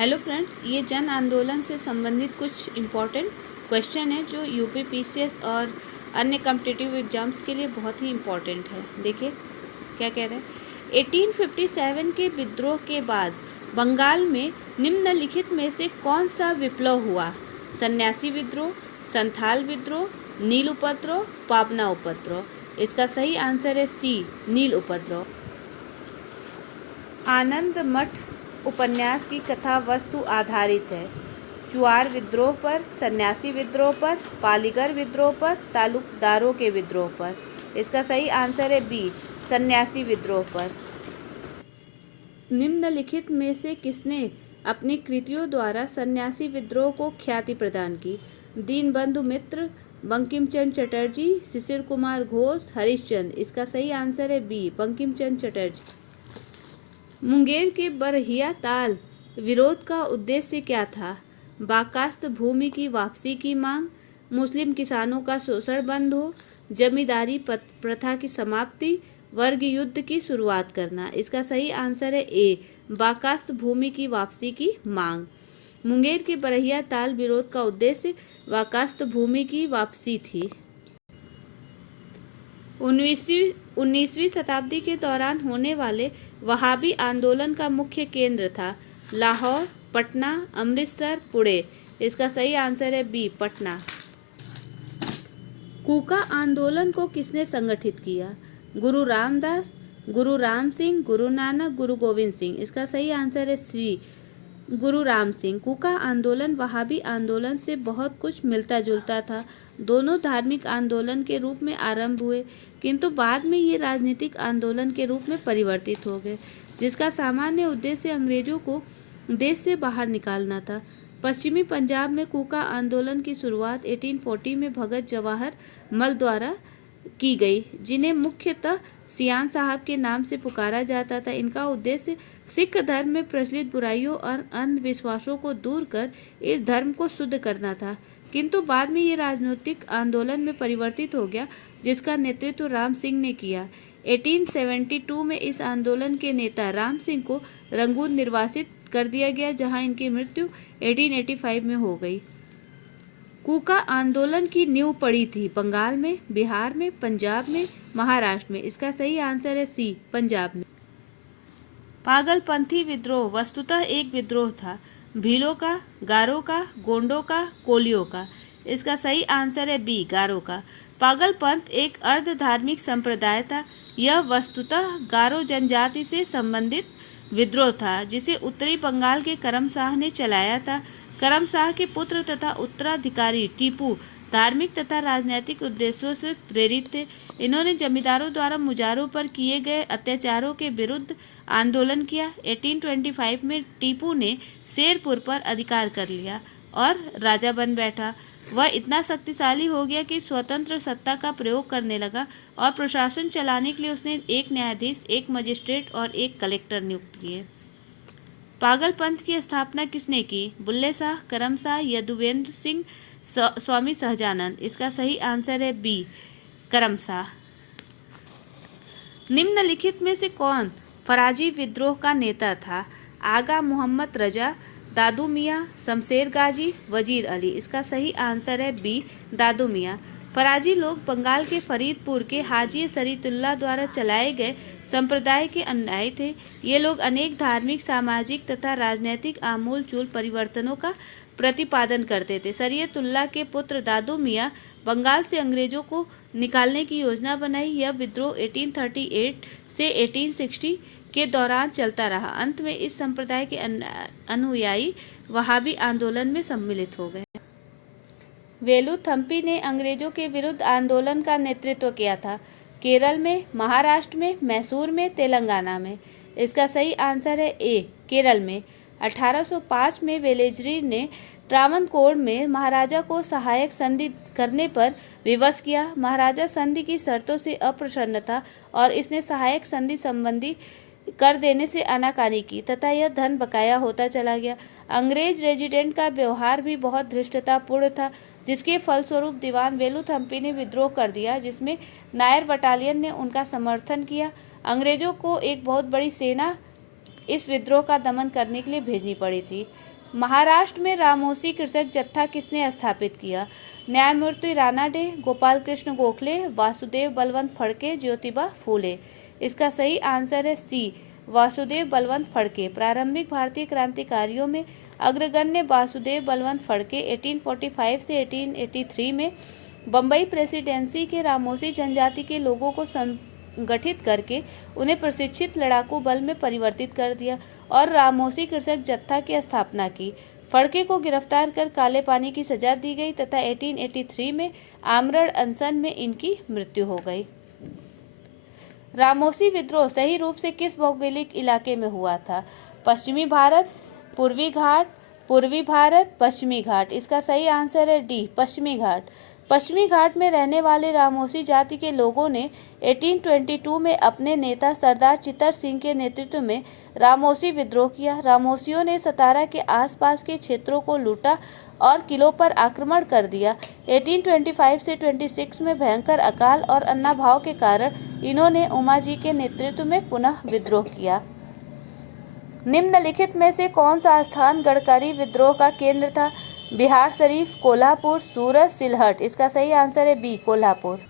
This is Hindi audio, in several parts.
हेलो फ्रेंड्स, ये जन आंदोलन से संबंधित कुछ इम्पोर्टेंट क्वेश्चन है जो यूपी पीसीएस और अन्य कॉम्पिटिटिव एग्जाम्स के लिए बहुत ही इम्पोर्टेंट है। देखिए क्या कह रहे हैं। 1857 के विद्रोह के बाद बंगाल में निम्नलिखित में से कौन सा विप्लव हुआ? सन्यासी विद्रोह, संथाल विद्रोह, नील उपद्रव, पाबना उपद्रव। इसका सही आंसर है सी, नील उपद्रव। आनंद मठ उपन्यास की कथा वस्तु आधारित है। चुआर विद्रोह पर, सन्यासी विद्रोह पर, पालीगर विद्रोह पर, तालुकदारों के विद्रोह पर। इसका सही आंसर है बी, सन्यासी विद्रोह पर। निम्नलिखित में से किसने अपनी कृतियों द्वारा सन्यासी विद्रोह को ख्याति प्रदान की? दीनबंधु मित्र, बंकिम चंद्र चटर्जी, शिशिर कुमार घोष, हरिश्चंद्र। इसका सही आंसर है बी, बंकिम चंद्र चटर्जी। मुंगेर के बरहिया ताल विरोध का उद्देश्य क्या था? बाकास्त भूमि की वापसी की मांग, मुस्लिम किसानों का शोषण बंद हो, जमींदारी प्रथा की समाप्ति, वर्ग युद्ध की शुरुआत करना। इसका सही आंसर है ए, बाकास्त भूमि की वापसी की मांग। मुंगेर के बरहिया ताल विरोध का उद्देश्य बाकास्त भूमि की वापसी थी। 19वीं शताब्दी के दौरान होने वाले वहाबी आंदोलन का मुख्य केंद्र था लाहौर, पटना, अमृतसर, पुणे। इसका सही आंसर है बी, पटना। कूका आंदोलन को किसने संगठित किया? गुरु रामदास, गुरु राम सिंह, गुरु नानक, गुरु गोविंद सिंह। इसका सही आंसर है सी, गुरु राम सिंह। कूका आंदोलन वहाबी आंदोलन से बहुत कुछ मिलता जुलता था। दोनों धार्मिक आंदोलन के रूप में आरंभ हुए, किंतु बाद में ये राजनीतिक आंदोलन के रूप में परिवर्तित हो गए, जिसका सामान्य उद्देश्य अंग्रेजों को देश से बाहर निकालना था। पश्चिमी पंजाब में कूका आंदोलन की शुरुआत 1840 में भगत जवाहर मल द्वारा की गई, जिन्हें मुख्यतः सियान साहब के नाम से पुकारा जाता था। इनका उद्देश्य सिख धर्म में प्रचलित बुराइयों और अंधविश्वासों को दूर कर इस धर्म को शुद्ध करना था, किंतु बाद में ये राजनीतिक आंदोलन में परिवर्तित हो गया, जिसका नेतृत्व राम सिंह ने किया। 1872 में इस आंदोलन के नेता राम सिंह को रंगून निर्वासित कर दिया गया, जहां इनकी मृत्यु 1885 में हो गई। कूका आंदोलन की नींव पड़ी थी बंगाल में, बिहार में, पंजाब में, महाराष्ट्र में। इसका सही आंसर है सी, पंजाब में। पागलपंथी विद्रोह वस्तुतः एक विद्रोह था। भीलों का, गारों का, गोंडों का, कोलियों का। इसका सही आंसर है बी, गारों का। पागलपंथ एक अर्ध धार्मिक संप्रदाय था। यह वस्तुतः गारो जनजाति से संबंधित विद्रोह था, जिसे उत्तरी बंगाल के करम शाह ने चलाया था। करम शाह के पुत्र तथा उत्तराधिकारी टीपू धार्मिक तथा राजनीतिक उद्देश्यों से प्रेरित थे। इन्होंने जमींदारों द्वारा मुजारों पर किए गए अत्याचारों के विरुद्ध आंदोलन किया। 1825 में टीपू ने शेरपुर पर अधिकार कर लिया और राजा बन बैठा। वह इतना शक्तिशाली हो गया कि स्वतंत्र सत्ता का प्रयोग करने लगा और प्रशासन चलाने के लिए उसने एक न्यायाधीश, एक मजिस्ट्रेट और एक कलेक्टर नियुक्त किए। पागलपंथ की स्थापना किसने की? बुल्ले शाह, करम शाह, यदुवेंद्र सिंह, स्वामी सहजानंद। इसका सही आंसर है बी, करम शाह। निम्नलिखित में से कौन फराजी विद्रोह का नेता था? आगा मोहम्मद रजा, दादू मियाँ, शमशेर गाजी, वजीर अली। इसका सही आंसर है बी, दादू मियाँ। फराजी लोग बंगाल के फरीदपुर के हाजी शरीतुल्लाह द्वारा चलाए गए संप्रदाय के अनुयायी थे। ये लोग अनेक धार्मिक, सामाजिक तथा राजनीतिक आमूल-चूल परिवर्तनों का प्रतिपादन करते थे। शरीयतुल्लाह के पुत्र दादू मियाँ बंगाल से अंग्रेजों को निकालने की योजना बनाई। यह विद्रोह 1838 से 1860 के दौरान चलता रहा। अंत में इस संप्रदाय के अनुयायी वहाबी आंदोलन में सम्मिलित हो गए। वेलुथम्पी ने अंग्रेजों के विरुद्ध आंदोलन का नेतृत्व किया था। केरल में, महाराष्ट्र में, मैसूर में, तेलंगाना में। इसका सही आंसर है ए, केरल में। 1805 में वेलेस्ली ने ट्रावनकोर में महाराजा को सहायक संधि करने पर विवश किया। महाराजा संधि की शर्तों से अप्रसन्न था और इसने सहायक संधि संबंधी कर देने से आनाकानी की तथा यह धन बकाया होता चला गया। अंग्रेज रेजिडेंट का व्यवहार भी बहुत धृष्टतापूर्ण था, जिसके फलस्वरूप दीवान वेलुथम्पी ने विद्रोह कर दिया, जिसमें नायर बटालियन ने उनका समर्थन किया। अंग्रेजों को एक बहुत बड़ी सेना इस विद्रोह का दमन करने के लिए भेजनी पड़ी थी। महाराष्ट्र में रामोसी कृषक जत्था किसने स्थापित किया? न्यायमूर्ति रानाडे, गोपाल कृष्ण गोखले, वासुदेव बलवंत फड़के, ज्योतिबा फूले। इसका सही आंसर है सी, वासुदेव बलवंत फड़के। प्रारंभिक भारतीय क्रांतिकारियों में अग्रगण्य वासुदेव बलवंत फड़के 1845 से 1883 में बम्बई प्रेसिडेंसी के रामोसी जनजाति के लोगों को संगठित करके उन्हें प्रशिक्षित लड़ाकू बल में परिवर्तित कर दिया और रामोसी कृषक जत्था की स्थापना की। फड़के को गिरफ्तार कर काले पानी की सजा दी गई तथा 1883 में आमरण अनशन में इनकी मृत्यु हो गई। रामोसी विद्रोह सही रूप से किस भौगोलिक इलाके में हुआ था? पश्चिमी भारत, पूर्वी घाट, पूर्वी भारत, पश्चिमी घाट। इसका सही आंसर है डी, पश्चिमी घाट। पश्चिमी घाट में रहने वाले रामोसी जाति के लोगों ने 1822 में अपने नेता सरदार चित्तर सिंह के नेतृत्व में रामोसी विद्रोह किया। रामोसियों ने सतारा के आसपास के क्षेत्रों को लूटा और किलों पर आक्रमण कर दिया। 1825 से 26 में भयंकर अकाल और अन्नाभाव के कारण इन्होंने उमाजी के नेतृत्व में पुनः विद्रोह किया। निम्नलिखित में से कौन सा स्थान गडकरी विद्रोह का केंद्र था? बिहार शरीफ, कोल्हापुर, सूरत, सिलहट। इसका सही आंसर है बी, कोल्हापुर।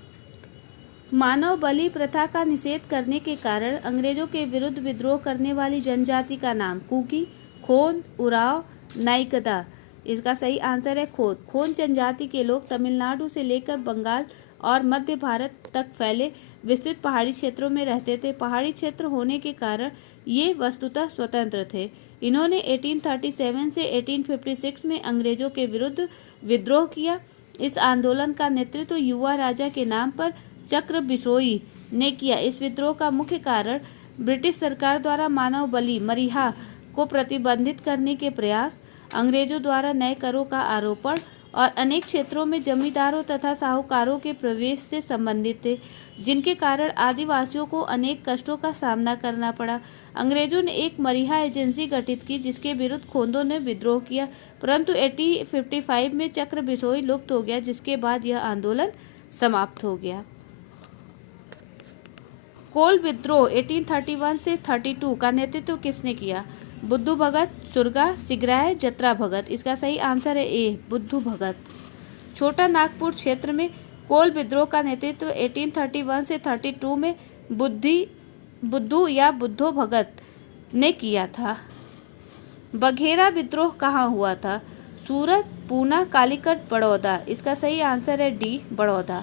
मानव बलि प्रथा का निषेध करने के कारण अंग्रेजों के विरुद्ध विद्रोह करने वाली जनजाति का नाम? कुकी, खोंद, उराव, नाइकदा। इसका सही आंसर है खोंद। खोंद जनजाति के लोग तमिलनाडु से लेकर बंगाल और मध्य भारत तक फैले विस्तृत पहाड़ी क्षेत्रों में रहते थे। पहाड़ी क्षेत्र होने के कारण ये वस्तुतः स्वतंत्र थे। इन्होंने 1837 से 1856 में अंग्रेजों के विरुद्ध विद्रोह किया। इस आंदोलन का नेतृत्व युवा राजा के नाम पर चक्र बिसोई ने किया। इस विद्रोह का मुख्य कारण ब्रिटिश सरकार द्वारा मानव बलि मरीहा को प्रतिबंधित करने के प्रयास, अंग्रेजों द्वारा नए करों का आरोपण और अनेक क्षेत्रों में जमींदारों तथा साहूकारों के प्रवेश से संबंधित थे, जिनके कारण आदिवासियों को अनेक कष्टों का सामना करना पड़ा। अंग्रेजों ने एक मरीहा एजेंसी गठित की जिसके विरुद्ध खोंदों ने विद्रोह किया, परंतु 1855 में चक्र बिसोई लुप्त हो गया, जिसके बाद यह आंदोलन समाप्त हो गया। कोल विद्रोह 1831 से 32 का नेतृत्व किसने किया? बुद्धू भगत, सुरगा, सिगराय, जतरा भगत। इसका सही आंसर है ए, बुद्धू भगत। छोटा नागपुर क्षेत्र में कोल विद्रोह का नेतृत्व 1831 से 32 में बुद्धू या बुद्धो भगत ने किया था। बघेरा विद्रोह कहाँ हुआ था? सूरत, पूना, कालीकट, बड़ौदा। इसका सही आंसर है डी, बड़ौदा।